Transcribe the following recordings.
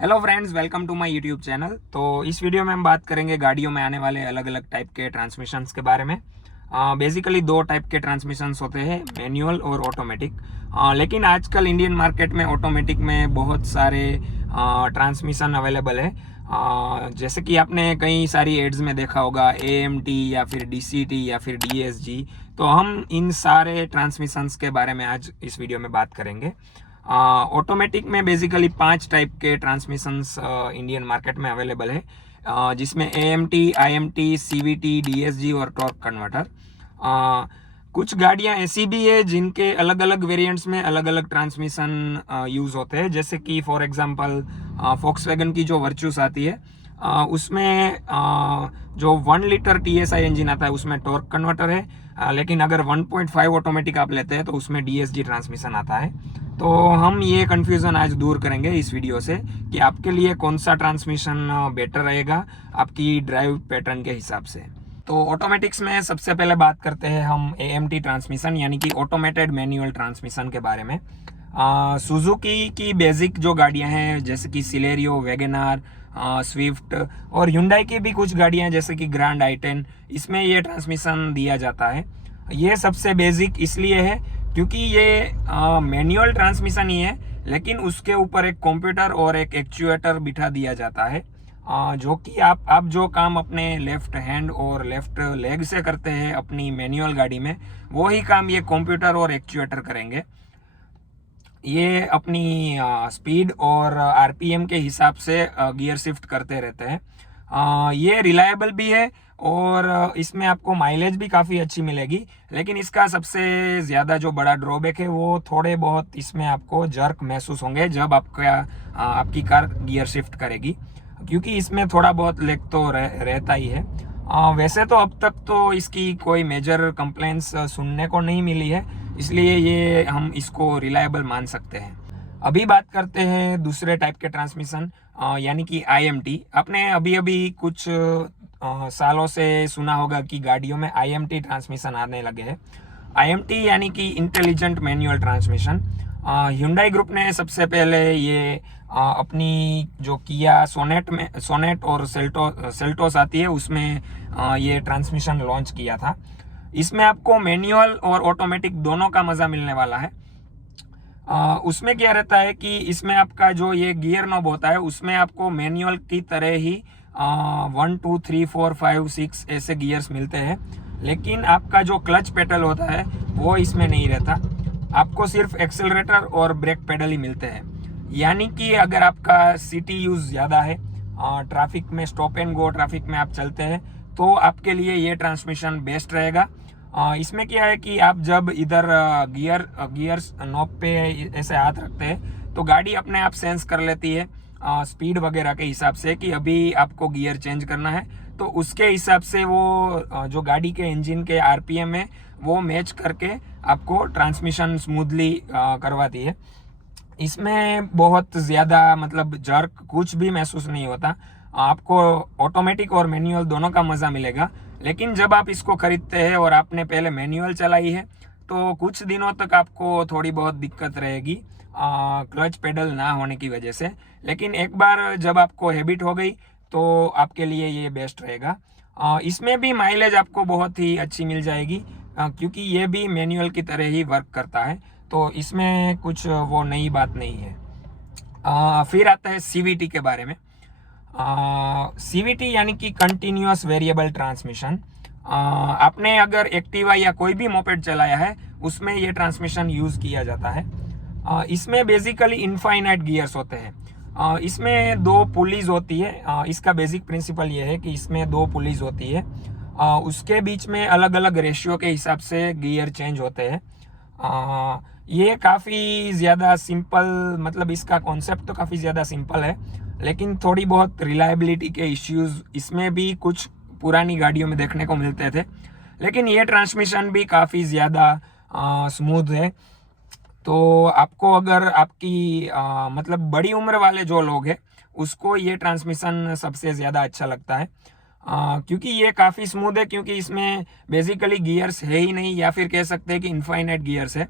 Hello friends, welcome to my YouTube channel. तो इस video में हम बात करेंगे गाड़ियों में आने वाले अलग अलग टाइप के ट्रांसमिशंस के बारे में। बेसिकली दो टाइप के ट्रांसमिशंस होते हैं, मैनुअल और ऑटोमेटिक। लेकिन आजकल इंडियन मार्केट में ऑटोमेटिक में बहुत सारे ट्रांसमिशन अवेलेबल है। जैसे कि आपने कई सारी एड्स में देखा होगा, AMT या फिर DCT या फिर DSG। तो हम इन सारे ट्रांसमिशंस के बारे में आज इस वीडियो में बात करेंगे। ऑटोमेटिक में बेसिकली 5 टाइप के ट्रांसमिशंस इंडियन मार्केट में अवेलेबल है, जिसमें AMT, IMT, CVT, DSG और टॉर्क कन्वर्टर। कुछ गाड़ियां ऐसी भी है जिनके अलग अलग वेरिएंट्स में अलग अलग ट्रांसमिशन यूज होते हैं। जैसे कि फॉर एग्जांपल फोक्सवैगन की जो वर्च्यूस आती है, उसमें जो 1 लीटर TSI इंजन आता है उसमें टॉर्क कन्वर्टर है। लेकिन अगर 1.5 ऑटोमेटिक आप लेते हैं तो उसमें DSG ट्रांसमिशन आता है। तो हम ये कंफ्यूजन आज दूर करेंगे इस वीडियो से कि आपके लिए कौन सा ट्रांसमिशन बेटर रहेगा आपकी ड्राइव पैटर्न के हिसाब से। तो ऑटोमेटिक्स में सबसे पहले बात करते हैं हम AMT ट्रांसमिशन यानी कि ऑटोमेटेड मैनुअल ट्रांसमिशन के बारे में। सुजुकी की बेसिक जो गाड़ियां हैं जैसे कि सिलेरियो, वैगनार, स्विफ्ट और Hyundai की भी कुछ गाड़ियां जैसे कि ग्रैंड i10, इसमें ये ट्रांसमिशन दिया जाता है। ये सबसे बेसिक इसलिए है क्योंकि ये मैनुअल ट्रांसमिशन ही है, लेकिन उसके ऊपर एक कंप्यूटर और एक एक्चुएटर बिठा दिया जाता है, जो कि आप जो काम अपने लेफ्ट हैंड और लेफ्ट लेग से करते हैं अपनी मैनुअल गाड़ी में, वो ही काम ये कंप्यूटर और एक्चुएटर करेंगे। ये अपनी स्पीड और RPM के हिसाब से गियर शिफ्ट करते रहते हैं। ये रिलायबल भी है और इसमें आपको माइलेज भी काफ़ी अच्छी मिलेगी। लेकिन इसका सबसे ज़्यादा जो बड़ा ड्रॉबैक है वो थोड़े बहुत इसमें आपको जर्क महसूस होंगे जब आपकी कार गियर शिफ्ट करेगी, क्योंकि इसमें थोड़ा बहुत लेग तो रहता ही है। वैसे तो अब तक तो इसकी कोई मेजर कंप्लेंट्स सुनने को नहीं मिली है, इसलिए ये हम इसको रिलायबल मान सकते हैं। अभी बात करते हैं दूसरे टाइप के ट्रांसमिशन यानी कि IMT। आपने अभी अभी कुछ सालों से सुना होगा कि गाड़ियों में IMT ट्रांसमिशन आने लगे हैं। IMT यानी कि intelligent manual transmission. Hyundai group ने सबसे पहले ये अपनी जो किया सोनेट और सेल्टोस आती है उसमें ये ट्रांसमिशन लॉन्च किया था। इसमें आपको मैनुअल और ऑटोमेटिक दोनों का मज़ा मिलने वाला है। उसमें क्या रहता है कि इसमें आपका जो ये गियर नॉब होता है उसमें आपको मैनुअल की तरह ही 1 2 3 4 5 6 ऐसे गियर्स मिलते हैं, लेकिन आपका जो क्लच पेडल होता है वो इसमें नहीं रहता। आपको सिर्फ एक्सेलरेटर और ब्रेक पेडल ही मिलते हैं। यानी कि अगर आपका सिटी यूज़ ज़्यादा है, ट्रैफिक में स्टॉप एंड गो ट्रैफिक में आप चलते हैं, तो आपके लिए ये ट्रांसमिशन बेस्ट रहेगा। इसमें क्या है कि आप जब इधर गियर्स नॉब पे ऐसे हाथ रखते हैं तो गाड़ी अपने आप सेंस कर लेती है स्पीड वगैरह के हिसाब से कि अभी आपको गियर चेंज करना है। तो उसके हिसाब से वो जो गाड़ी के इंजन के RPM है वो मैच करके आपको ट्रांसमिशन स्मूथली करवाती है। इसमें बहुत ज़्यादा मतलब जर्क कुछ भी महसूस नहीं होता। आपको ऑटोमेटिक और मैनुअल दोनों का मज़ा मिलेगा। लेकिन जब आप इसको खरीदते हैं और आपने पहले मैनुअल चलाई है तो कुछ दिनों तक आपको थोड़ी बहुत दिक्कत रहेगी क्लच पेडल ना होने की वजह से। लेकिन एक बार जब आपको हैबिट हो गई तो आपके लिए ये बेस्ट रहेगा। इसमें भी माइलेज आपको बहुत ही अच्छी मिल जाएगी, क्योंकि ये भी मैनुअल की तरह ही वर्क करता है, तो इसमें कुछ वो नई बात नहीं है। फिर आता है CVT के बारे में। CVT यानी कि कंटिन्यूअस वेरिएबल ट्रांसमिशन। आपने अगर एक्टिवा या कोई भी मोपेड चलाया है उसमें ये ट्रांसमिशन यूज़ किया जाता है। इसमें बेसिकली इनफाइनाइट गियर्स होते हैं। इसमें 2 पुलीज होती है। इसका बेसिक प्रिंसिपल ये है कि इसमें 2 पुलीज होती है, उसके बीच में अलग अलग रेशियो के हिसाब से गियर चेंज होते हैं। ये काफ़ी ज़्यादा सिंपल, मतलब इसका कॉन्सेप्ट तो काफ़ी ज़्यादा सिंपल है, लेकिन थोड़ी बहुत रिलायबिलिटी के इश्यूज इसमें भी कुछ पुरानी गाड़ियों में देखने को मिलते थे। लेकिन ये ट्रांसमिशन भी काफ़ी ज़्यादा स्मूथ है। तो आपको अगर आपकी मतलब बड़ी उम्र वाले जो लोग हैं उसको ये ट्रांसमिशन सबसे ज़्यादा अच्छा लगता है, क्योंकि ये काफ़ी स्मूथ है, क्योंकि इसमें बेसिकली गियर्स है ही नहीं, या फिर कह सकते हैं कि इनफाइनाइट गियर्स है,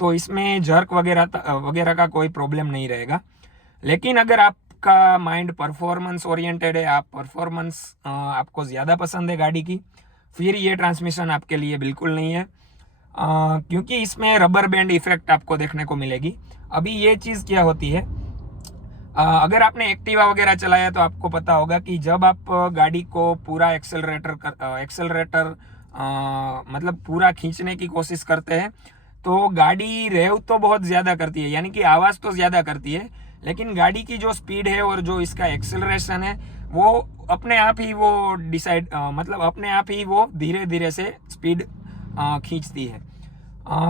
तो इसमें जर्क वगैरह का कोई प्रॉब्लम नहीं रहेगा। लेकिन अगर आप आपका माइंड परफॉर्मेंस ओरिएंटेड है, आप परफॉर्मेंस आपको ज़्यादा पसंद है गाड़ी की, फिर ये ट्रांसमिशन आपके लिए बिल्कुल नहीं है, क्योंकि इसमें रबर बैंड इफेक्ट आपको देखने को मिलेगी। अभी ये चीज़ क्या होती है, अगर आपने एक्टिवा वगैरह चलाया तो आपको पता होगा कि जब आप गाड़ी को पूरा एक्सेलरेटर मतलब पूरा खींचने की कोशिश करते हैं तो गाड़ी रेव तो बहुत ज़्यादा करती है, यानी कि आवाज़ तो ज़्यादा करती है, लेकिन गाड़ी की जो स्पीड है और जो इसका एक्सेलरेशन है वो अपने आप ही वो मतलब अपने आप ही वो धीरे धीरे से स्पीड खींचती है।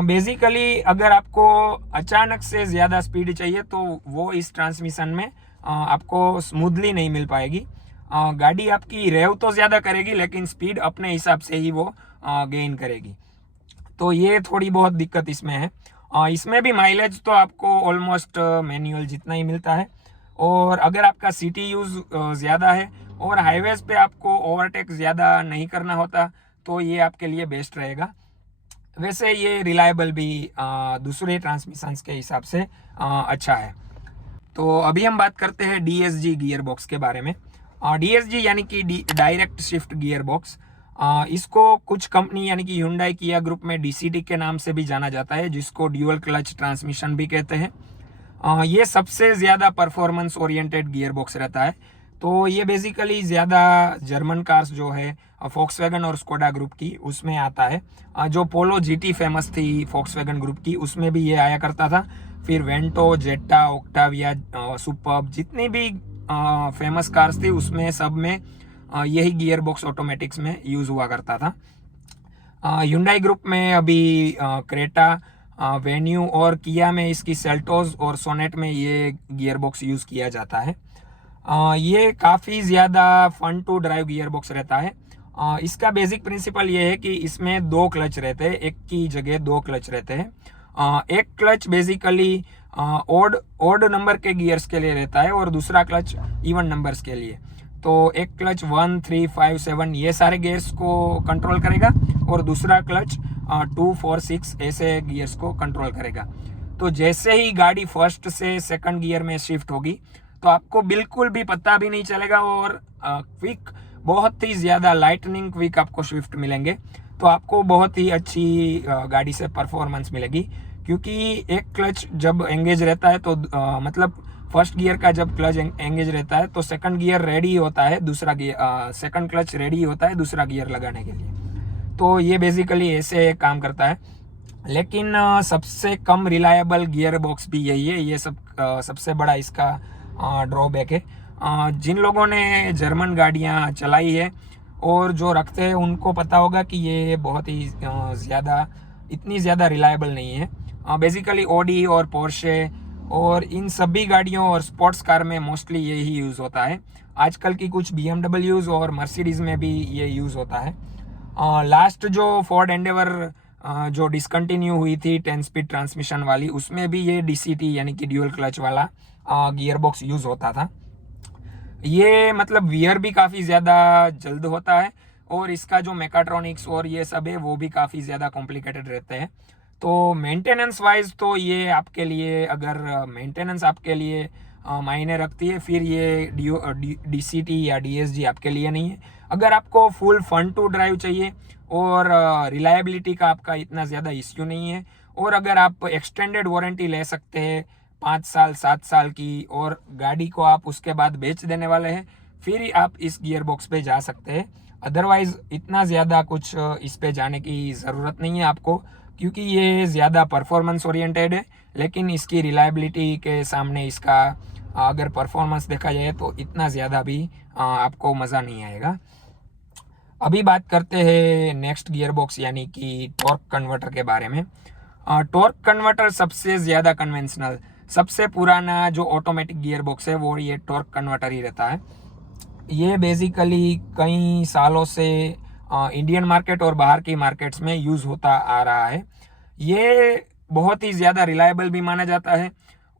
बेसिकली अगर आपको अचानक से ज़्यादा स्पीड चाहिए तो वो इस ट्रांसमिशन में आपको स्मूथली नहीं मिल पाएगी। गाड़ी आपकी रेव तो ज़्यादा करेगी लेकिन स्पीड अपने हिसाब से ही वो गेन करेगी, तो ये थोड़ी बहुत दिक्कत इसमें है। इसमें भी माइलेज तो आपको ऑलमोस्ट मैनुअल जितना ही मिलता है, और अगर आपका सिटी यूज़ ज़्यादा है और हाईवेज़ पे आपको ओवरटेक ज़्यादा नहीं करना होता तो ये आपके लिए बेस्ट रहेगा। वैसे ये रिलायबल भी दूसरे ट्रांसमिशंस के हिसाब से अच्छा है। तो अभी हम बात करते हैं DSG गियर बॉक्स के बारे में। DSG यानी कि डायरेक्ट शिफ्ट गियर बॉक्स, इसको कुछ कंपनी यानी कि Hyundai किया ग्रुप में DCT के नाम से भी जाना जाता है, जिसको ड्यूअल क्लच ट्रांसमिशन भी कहते हैं। ये सबसे ज़्यादा परफॉर्मेंस ओरिएंटेड गियर बॉक्स रहता है। तो ये बेसिकली ज़्यादा जर्मन कार्स जो है फोक्सवैगन और स्कोडा ग्रुप की उसमें आता है। जो पोलो GT फेमस थी फोक्सवैगन ग्रुप की उसमें भी ये आया करता था। फिर वेंटो, जेट्टा, ऑक्टाविया, सुपर्ब, जितनी भी फेमस कार्स थी उसमें सब में यही गियर बॉक्स ऑटोमेटिक्स में यूज़ हुआ करता था। Hyundai ग्रुप में अभी क्रेटा, वेन्यू और किया में इसकी सेल्टोस और सोनेट में ये गियर बॉक्स यूज़ किया जाता है। ये काफ़ी ज़्यादा fun to drive gearbox रहता है। इसका बेसिक प्रिंसिपल ये है कि इसमें 2 क्लच रहते हैं, एक की जगह 2 क्लच रहते हैं। एक क्लच बेसिकली ओड नंबर के गियर्स के लिए रहता है और दूसरा क्लच इवन नंबर्स के लिए। तो एक क्लच 1, 3, 5, 7 ये सारे गियर्स को कंट्रोल करेगा और दूसरा क्लच 2, 4, 6 ऐसे गियर्स को कंट्रोल करेगा। तो जैसे ही गाड़ी फर्स्ट से सेकंड गियर में शिफ्ट होगी तो आपको बिल्कुल भी पता भी नहीं चलेगा और क्विक, बहुत ही ज़्यादा लाइटनिंग क्विक आपको शिफ्ट मिलेंगे। तो आपको बहुत ही अच्छी गाड़ी से परफॉर्मेंस मिलेगी, क्योंकि एक क्लच जब एंगेज रहता है तो मतलब फर्स्ट गियर का जब क्लच एंगेज रहता है तो सेकंड गियर रेडी होता है, दूसरा गियर सेकंड क्लच रेडी होता है दूसरा गियर लगाने के लिए। तो ये बेसिकली ऐसे काम करता है। लेकिन सबसे कम रिलायबल गियर बॉक्स भी यही है, ये सबसे बड़ा इसका ड्रॉबैक है। जिन लोगों ने जर्मन गाड़ियाँ चलाई है और जो रखते हैं उनको पता होगा कि ये बहुत ही इतनी ज़्यादा रिलायबल नहीं है। बेसिकली ऑडी और पोर्शे और इन सभी गाड़ियों और स्पोर्ट्स कार में मोस्टली यही यूज़ होता है। आजकल की कुछ BMWs और मर्सिडीज़ में भी ये यूज़ होता है। लास्ट जो फोर्ड एंडेवर जो डिसकंटिन्यू हुई थी 10 स्पीड ट्रांसमिशन वाली, उसमें भी ये DCT यानी कि ड्यूअल क्लच वाला गियर बॉक्स यूज़ होता था। ये मतलब वियर भी काफ़ी ज़्यादा जल्द होता है और इसका जो मेकाट्रॉनिक्स और ये सब है वो भी काफ़ी ज़्यादा कॉम्प्लिकेटेड रहते हैं। तो मेंटेनेंस वाइज तो ये आपके लिए, अगर मेंटेनेंस आपके लिए मायने रखती है, फिर ये DCT या DSG आपके लिए नहीं है। अगर आपको फुल फन टू ड्राइव चाहिए और रिलायबिलिटी का आपका इतना ज़्यादा इश्यू नहीं है, और अगर आप एक्सटेंडेड वारंटी ले सकते हैं 5 साल 7 साल की, और गाड़ी को आप उसके बाद बेच देने वाले हैं, फिर ही आप इस गियर बॉक्स पे जा सकते हैं। अदरवाइज़ इतना ज़्यादा कुछ इस पे जाने की ज़रूरत नहीं है आपको, क्योंकि ये ज़्यादा परफॉर्मेंस ओरिएंटेड है। लेकिन इसकी रिलायबिलिटी के सामने इसका अगर परफॉर्मेंस देखा जाए तो इतना ज़्यादा भी आपको मज़ा नहीं आएगा। अभी बात करते हैं नेक्स्ट गियर बॉक्स यानी कि टॉर्क कन्वर्टर के बारे में। टॉर्क कन्वर्टर सबसे ज़्यादा कन्वेंशनल, सबसे पुराना जो ऑटोमेटिक गियर बॉक्स है वो ये टॉर्क कन्वर्टर ही रहता है। ये बेसिकली कई सालों से इंडियन मार्केट और बाहर की मार्केट्स में यूज़ होता आ रहा है। ये बहुत ही ज़्यादा रिलायबल भी माना जाता है,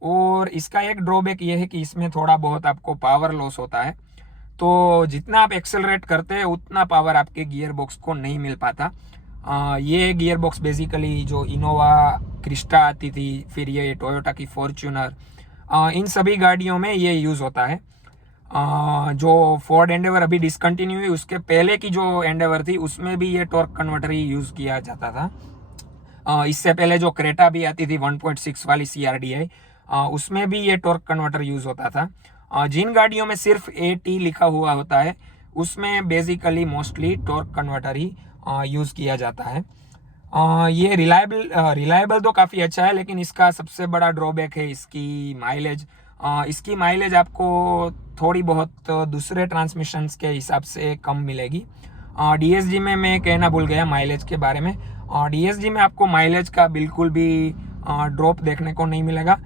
और इसका एक ड्रॉबैक ये है कि इसमें थोड़ा बहुत आपको पावर लॉस होता है। तो जितना आप एक्सेलरेट करते हैं उतना पावर आपके गियर बॉक्स को नहीं मिल पाता। ये गियर बॉक्स बेसिकली जो इनोवा क्रिस्टा आती थी, फिर ये टोयोटा की फॉर्च्यूनर, इन सभी गाड़ियों में ये यूज़ होता है। जो फोर्ड एंडेवर अभी डिसकंटिन्यू हुई, उसके पहले की जो एंडेवर थी उसमें भी ये टॉर्क कन्वर्टर ही यूज़ किया जाता था। इससे पहले जो क्रेटा भी आती थी 1.6 वाली CRDI, उसमें भी ये टॉर्क कन्वर्टर यूज़ होता था। जिन गाड़ियों में सिर्फ AT लिखा हुआ होता है उसमें बेसिकली मोस्टली टॉर्क कन्वर्टर ही यूज़ किया जाता है। ये रिलायबल तो काफ़ी अच्छा है, लेकिन इसका सबसे बड़ा ड्रॉबैक है इसकी माइलेज। इसकी माइलेज आपको थोड़ी बहुत दूसरे ट्रांसमिशंस के हिसाब से कम मिलेगी। DSG में मैं कहना भूल गया माइलेज के बारे में। DSG में आपको माइलेज का बिल्कुल भी ड्रॉप देखने को नहीं मिलेगा।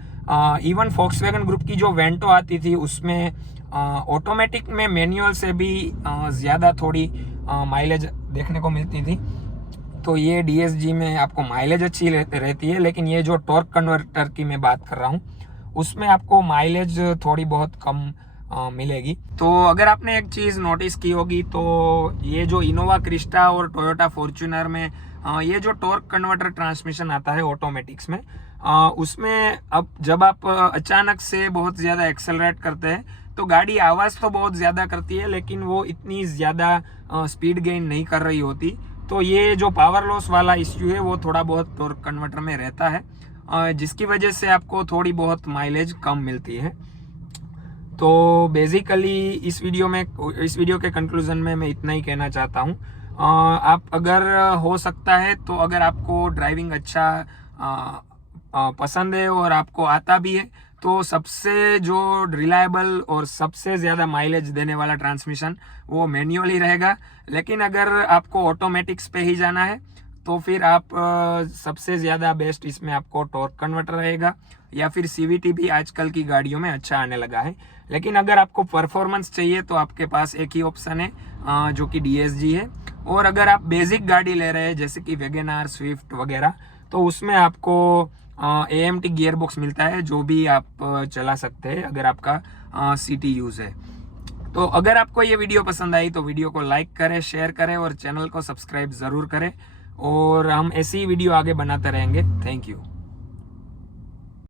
इवन Volkswagen ग्रुप की जो वेंटो आती थी उसमें ऑटोमेटिक में मैनुअल से भी ज़्यादा थोड़ी माइलेज देखने को मिलती थी। तो ये DSG में आपको माइलेज अच्छी रहती है, लेकिन ये जो टॉर्क कन्वर्टर की मैं बात कर रहा हूँ उसमें आपको माइलेज थोड़ी बहुत कम मिलेगी। तो अगर आपने एक चीज़ नोटिस की होगी तो ये जो इनोवा क्रिस्टा और टोयोटा फॉर्च्यूनर में ये जो टॉर्क कन्वर्टर ट्रांसमिशन आता है ऑटोमेटिक्स में, उसमें अब जब आप अचानक से बहुत ज़्यादा एक्सेलरेट करते हैं तो गाड़ी आवाज़ तो बहुत ज़्यादा करती है, लेकिन वो इतनी ज़्यादा स्पीड गेन नहीं कर रही होती। तो ये जो पावर लॉस वाला इश्यू है वो थोड़ा बहुत टॉर्क कन्वर्टर में रहता है, जिसकी वजह से आपको थोड़ी बहुत माइलेज कम मिलती है। तो बेसिकली इस वीडियो के कंक्लूजन में मैं इतना ही कहना चाहता हूँ। आप अगर हो सकता है तो अगर आपको ड्राइविंग अच्छा पसंद है और आपको आता भी है तो सबसे जो रिलायबल और सबसे ज़्यादा माइलेज देने वाला ट्रांसमिशन वो मैनुअल ही रहेगा। लेकिन अगर आपको ऑटोमेटिक्स पे ही जाना है तो फिर आप सबसे ज़्यादा बेस्ट इसमें आपको टॉर्क कन्वर्टर रहेगा, या फिर CVT भी आजकल की गाड़ियों में अच्छा आने लगा है। लेकिन अगर आपको परफॉर्मेंस चाहिए तो आपके पास एक ही ऑप्शन है जो कि DSG है। और अगर आप बेसिक गाड़ी ले रहे हैं जैसे कि वैगनआर, स्विफ्ट वगैरह, तो उसमें आपको AMT गियर बॉक्स मिलता है जो भी आप चला सकते हैं अगर आपका सिटी यूज़ है। तो अगर आपको ये वीडियो पसंद आई तो वीडियो को लाइक करें, शेयर करें और चैनल को सब्सक्राइब ज़रूर करें, और हम ऐसी वीडियो आगे बनाते रहेंगे। Thank you.